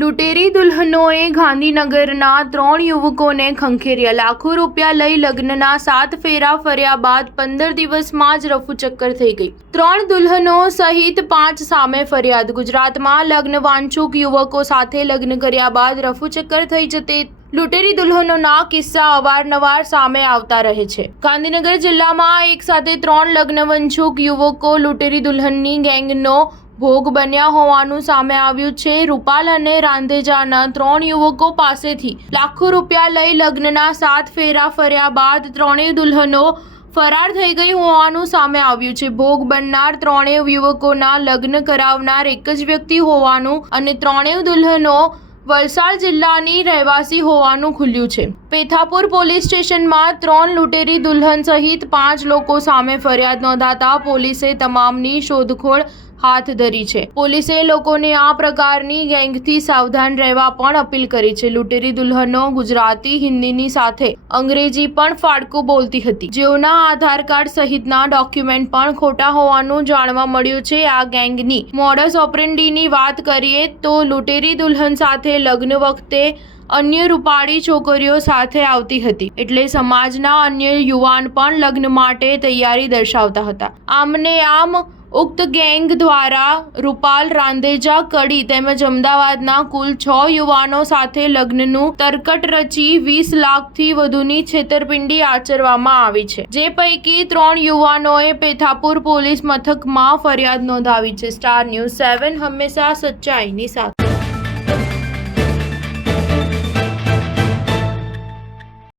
લૂંટેરી દુલ્હનોએ ગાંધીનગરના 3 યુવકોને ખંખેર્યા. લાખો રૂપિયા લઈ લગ્નના 7 ફેરા ફર્યા બાદ 15 દિવસમાં જ રફુચક્કર થઈ ગઈ. 3 દુલ્હનો સહિત 5 સામે ફરિયાદ. ગુજરાતમાં લગ્ન વાંછુક યુવકો સાથે લગ્ન કર્યા બાદ રફુચક્કર થઈ જતી લૂંટેરી દુલ્હનોના કિસ્સા અવારનવાર સામે આવતા રહે છે. ગાંધીનગર જિલ્લામાં એક સાથે 3 લગ્ન વાંછુક યુવકો લૂંટેરી દુલ્હનની ગેંગનો ભોગ બન્યા હોવાનું સામે આવ્યું છે. રૂપાલ અને રાંધેજાના 3 યુવકો પાસેથી લાખો રૂપિયા લઈ લગ્નના 7 ફેરા ફર્યા બાદ 3 દુલ્હનો ફરાર થઈ ગઈ હોવાનું સામે આવ્યું છે. ભોગ બનનાર 3 યુવકોના લગ્ન કરાવનાર એક જ વ્યક્તિ હોવાનું અને 3 દુલ્હનો વલસાડ જિલ્લાની રહેવાસી હોવાનું ખુલ્યું છે. પેથાપુર પોલીસ સ્ટેશનમાં 3 લૂંટેરી દુલ્હન સહિત 5 લોકો સામે ફરિયાદ નોંધાતા પોલીસે તમામની શોધખોળ હાથ ધરી છે. પોલીસે લોકોને આ પ્રકારની ગેંગથી સાવધાન રહેવા પણ અપીલ કરી છે. લૂંટેરી દુલ્હનો ગુજરાતી, હિન્દીની સાથે અંગ્રેજી પણ ફાડકું બોલતી હતી, જેઓના આધાર કાર્ડ સહિતના ડોક્યુમેન્ટ પણ ખોટા હોવાનું જાણવા મળ્યું છે. આ ગેંગની મોડસ ઓપરેન્ડીની વાત કરીએ તો લૂંટેરી દુલ્હન સાથે લગ્ન વખતે અન્ય રૂપાળી છોકરીઓ સાથે આવતી હતી, એટલે સમાજના અન્ય યુવાન પણ લગ્ન માટે તૈયારી દર્શાવતા હતા. આમને આમ ઉક્ત ગેંગ દ્વારા રૂપાલ, રાંધેજા, કડી તેમજ અમદાવાદના કુલ 6 યુવાનો સાથે લગ્નનું તરકટ રચી 20 લાખથી વધુની છેતરપિંડી આચરવામાં આવી છે. જે પૈકી 3 યુવાનોએ પેથાપુર પોલીસ મથકમાં ફરિયાદ નોંધાવી છે. સ્ટાર ન્યૂઝ 7 હંમેશા સચ્ચાઈની સાથે.